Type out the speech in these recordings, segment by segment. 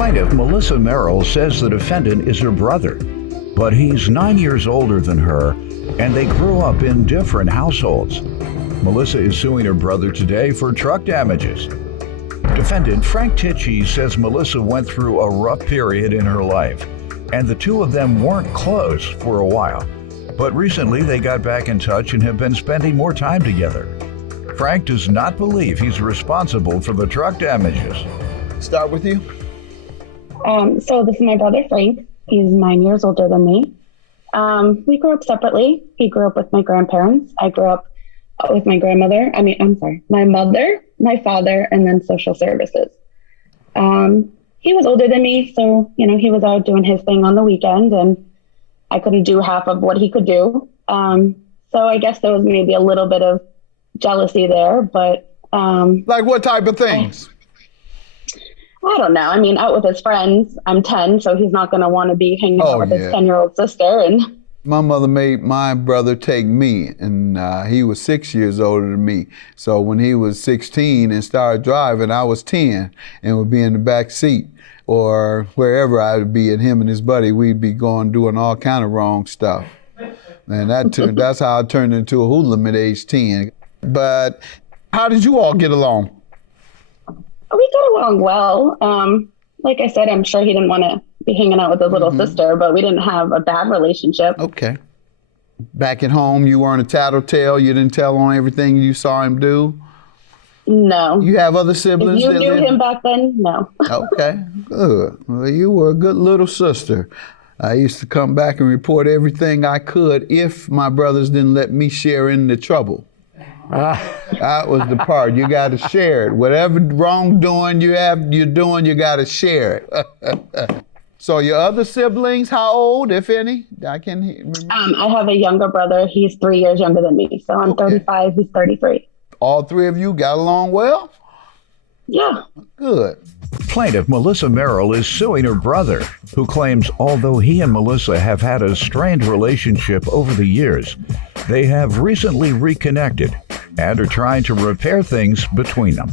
Plaintiff Melissa Merrill says the defendant is her brother, but he's 9 years older than her, and they grew up in different households. Melissa is suing her brother today for truck damages. Defendant Frank Tichy says Melissa went through a rough period in her life, and the two of them weren't close for a while. But recently they got back in touch and have been spending more time together. Frank does not believe he's responsible for the truck damages. Start with you. So this is my brother, Frank. He's 9 years older than me. We grew up separately. He grew up with my grandparents. I grew up with my grandmother. My mother, my father, and then social services. He was older than me, so, he was out doing his thing on the weekend, and I couldn't do half of what he could do. So I guess there was maybe a little bit of jealousy there, but... Like what type of things? I don't know. Out with his friends. I'm 10, so he's not going to want to be hanging out with his 10-year-old sister. And my mother made my brother take me, and he was 6 years older than me. So when he was 16 and started driving, I was 10 and would be in the back seat or wherever I would be, and him and his buddy, we'd be doing all kind of wrong stuff. And that's how I turned into a hoodlum at age 10. But how did you all get along? We got along well. Like I said, I'm sure he didn't want to be hanging out with his little sister, but we didn't have a bad relationship. Okay. Back at home, you weren't a tattletale? You didn't tell on everything you saw him do? No. You have other siblings? If you knew him back then? No. Okay, good. Well, you were a good little sister. I used to come back and report everything I could if my brothers didn't let me share in the trouble. That was the part. You got to share it. Whatever wrongdoing you're doing, you got to share it. So your other siblings, how old, if any? I can remember. I have a younger brother. He's 3 years younger than me. So I'm 35. He's 33. All three of you got along well? Yeah. Good. Plaintiff Melissa Merrill is suing her brother, who claims although he and Melissa have had a strained relationship over the years, they have recently reconnected and are trying to repair things between them.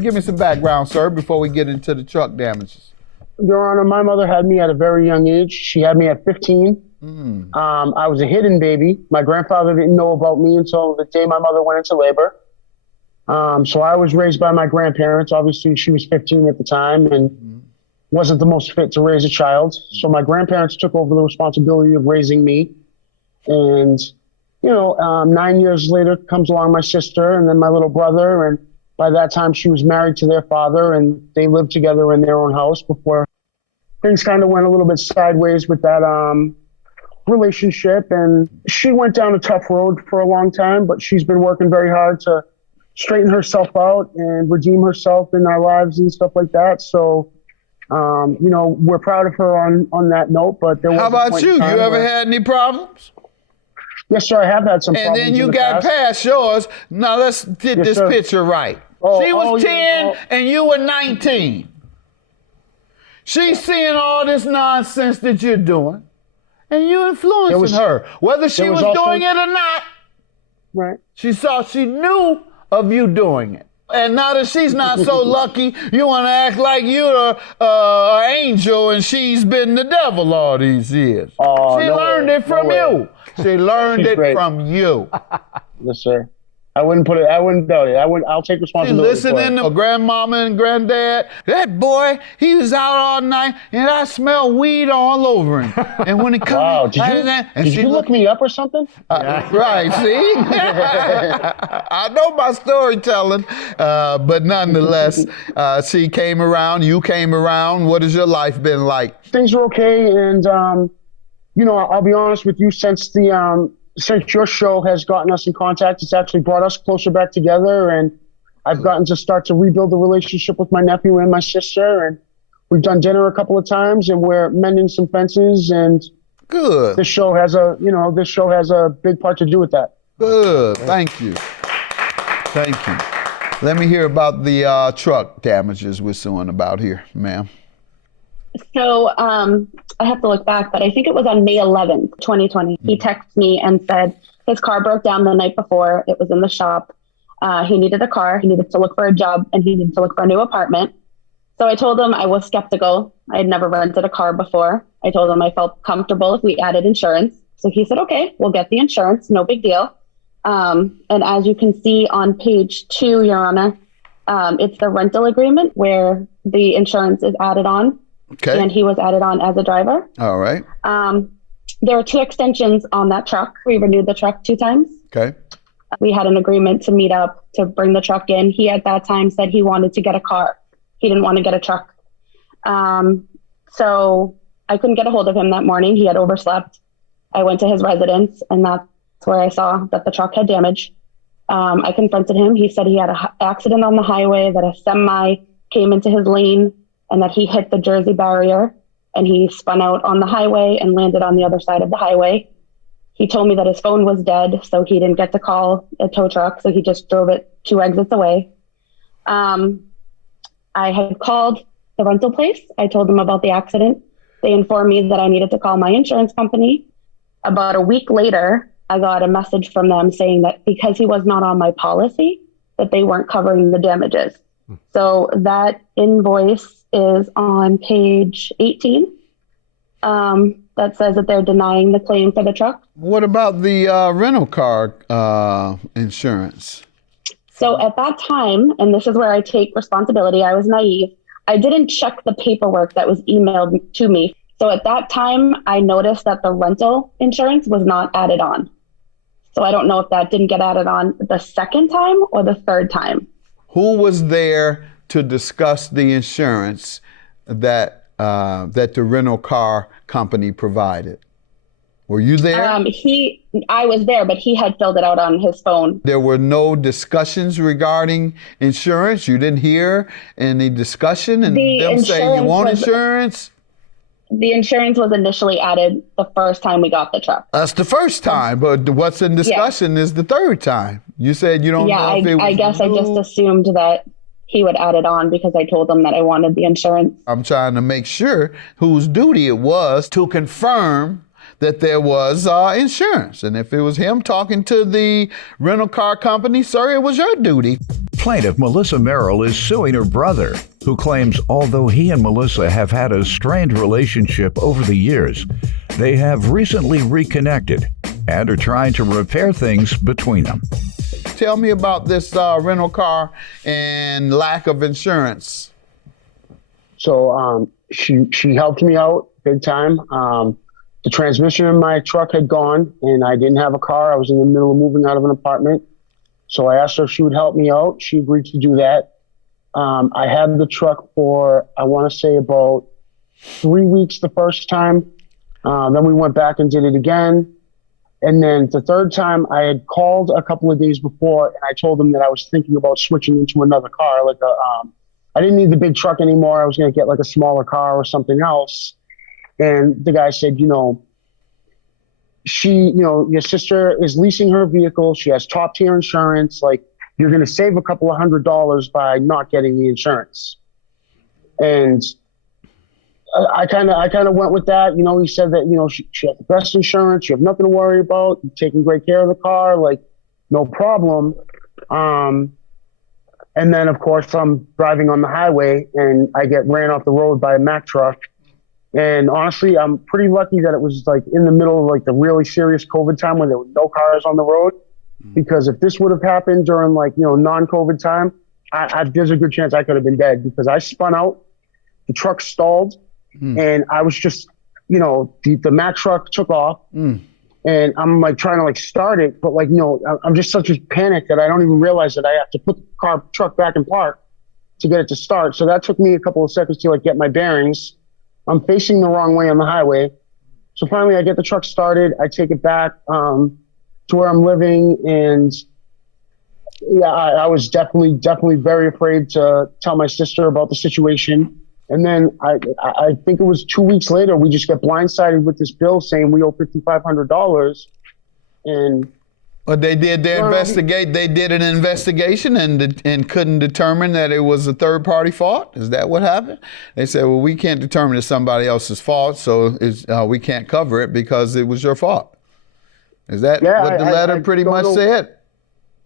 Give me some background, sir, before we get into the truck damages. Your Honor, my mother had me at a very young age. She had me at 15. I was a hidden baby. My grandfather didn't know about me until the day my mother went into labor. So I was raised by my grandparents. Obviously, she was 15 at the time and wasn't the most fit to raise a child. So my grandparents took over the responsibility of raising me. And, 9 years later comes along my sister and then my little brother. And by that time, she was married to their father and they lived together in their own house before things kind of went a little bit sideways with that relationship. And she went down a tough road for a long time, but she's been working very hard to straighten herself out and redeem herself in our lives and stuff like that. So, we're proud of her on that note, but there was How about you? You ever had any problems? Yes, sir, I have had some problems. And then you got past yours. Now let's get this picture right. She was 10 and you were 19. She's seeing all this nonsense that you're doing and you influencing her. Whether she was doing it or not, right? She knew of you doing it. And now that she's not so lucky, you want to act like you're an angel and she's been the devil all these years. She learned it from you. She learned it from you. Yes, sir. I wouldn't doubt it. I'll take responsibility. She's listening to grandmama and granddad. That boy, he was out all night and I smell weed all over him. And when it comes, did you look me up or something? Right, see? I know my storytelling, but nonetheless, she came around, you came around. What has your life been like? Things are okay, and I'll be honest with you, since your show has gotten us in contact, it's actually brought us closer back together, and I've gotten to start to rebuild the relationship with my nephew and my sister, and we've done dinner a couple of times, and we're mending some fences, and good. This show has a big part to do with that. Good, thank you. Thank you. Let me hear about the truck damages we're suing about here, ma'am. So I have to look back, but I think it was on May 11th, 2020. He texted me and said his car broke down the night before. It was in the shop. He needed a car. He needed to look for a job and he needed to look for a new apartment. So I told him I was skeptical. I had never rented a car before. I told him I felt comfortable if we added insurance. So he said, okay, we'll get the insurance. No big deal. And as you can see on page 2, Your Honor, it's the rental agreement where the insurance is added on. Okay. And he was added on as a driver. All right. There were 2 extensions on that truck. We renewed the truck 2 times. Okay. We had an agreement to meet up to bring the truck in. He at that time said he wanted to get a car. He didn't want to get a truck. So I couldn't get a hold of him that morning. He had overslept. I went to his residence, and that's where I saw that the truck had damage. I confronted him. He said he had an accident on the highway, that a semi came into his lane and that he hit the Jersey barrier, and he spun out on the highway and landed on the other side of the highway. He told me that his phone was dead, so he didn't get to call a tow truck, so he just drove it 2 exits away. I had called the rental place. I told them about the accident. They informed me that I needed to call my insurance company. About a week later, I got a message from them saying that because he was not on my policy, that they weren't covering the damages. So that invoice is on page 18. That says that they're denying the claim for the truck. What about the rental car insurance? So at that time, and this is where I take responsibility, I was naive. I didn't check the paperwork that was emailed to me. So at that time, I noticed that the rental insurance was not added on. So I don't know if that didn't get added on the second time or the third time. Who was there to discuss the insurance that the rental car company provided? Were you there? I was there, but he had filled it out on his phone. There were no discussions regarding insurance? You didn't hear any discussion and them saying you want insurance? The insurance was initially added the first time we got the truck. That's the first time, but what's in discussion is the third time. You said you don't know if it was I guess I just assumed that he would add it on because I told him that I wanted the insurance. I'm trying to make sure whose duty it was to confirm that there was insurance. And if it was him talking to the rental car company, sir, it was your duty. Plaintiff Melissa Merrill is suing her brother, who claims although he and Melissa have had a strained relationship over the years, they have recently reconnected and are trying to repair things between them. Tell me about this rental car and lack of insurance. So she helped me out big time. The transmission in my truck had gone and I didn't have a car. I was in the middle of moving out of an apartment. So I asked her if she would help me out. She agreed to do that. I had the truck for, I want to say about 3 weeks the first time. Then we went back and did it again. And then the third time I had called a couple of days before and I told them that I was thinking about switching into another car. I didn't need the big truck anymore. I was going to get like a smaller car or something else. And the guy said, your sister is leasing her vehicle. She has top tier insurance. Like, you're going to save a couple of $100s by not getting the insurance. And I kind of went with that. He said that, she has the best insurance. You have nothing to worry about. You're taking great care of the car. Like, no problem. And then, of course, I'm driving on the highway and I get ran off the road by a Mack truck. And honestly, I'm pretty lucky that it was like in the middle of like the really serious COVID time when there were no cars on the road. Because if this would have happened during non-COVID time, there's a good chance I could have been dead because I spun out, the truck stalled, and I was just, the Mack truck took off, and I'm like trying to start it, but I'm just such a panic that I don't even realize that I have to put the truck back in park to get it to start. So that took me a couple of seconds to get my bearings. I'm facing the wrong way on the highway. So finally I get the truck started. I take it back to where I'm living. And I was definitely very afraid to tell my sister about the situation. And then I think it was 2 weeks later, we just got blindsided with this bill saying we owe $5,500. And But they did their investigate. They did an investigation and couldn't determine that it was a third party fault. Is that what happened? They said, well, we can't determine it's somebody else's fault, so we can't cover it because it was your fault. Is that what the letter pretty much said?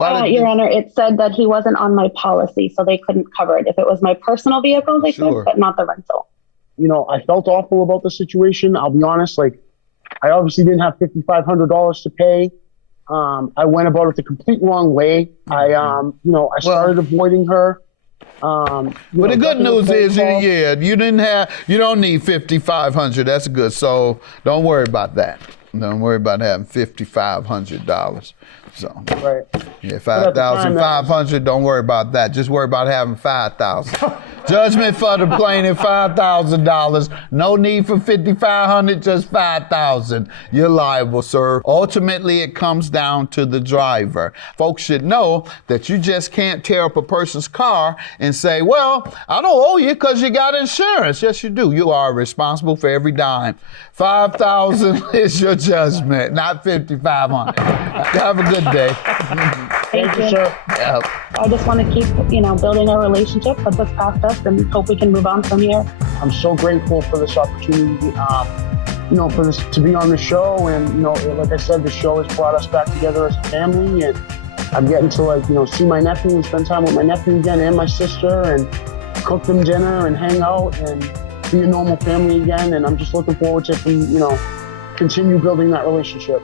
Your Honor, it said that he wasn't on my policy, so they couldn't cover it. If it was my personal vehicle, they Sure. could, but not the rental. You know, I felt awful about the situation. I'll be honest, like, I obviously didn't have $5,500 to pay. I went about it the complete wrong way. I started avoiding her. But the good news is, you don't need $5,500. That's good. So don't worry about that. Don't worry about having $5,500. So right. Yeah, 5,500. Don't worry about that. Just worry about having 5,000. Judgment for the plaintiff, $5,000. No need for 5,500. Just 5,000. You're liable, sir. Ultimately, it comes down to the driver. Folks should know that you just can't tear up a person's car and say, "Well, I don't owe you because you got insurance." Yes, you do. You are responsible for every dime. 5,000 is your judgment, not 5,500. Have a good day. Thank you, sir. Yep. I just want to keep, building our relationship, put this past us, and hope we can move on from here. I'm so grateful for this opportunity, for this to be on the show. And, like I said, the show has brought us back together as a family. And I'm getting to, see my nephew and spend time with my nephew again and my sister and cook them dinner and hang out and be a normal family again. And I'm just looking forward to, continue building that relationship.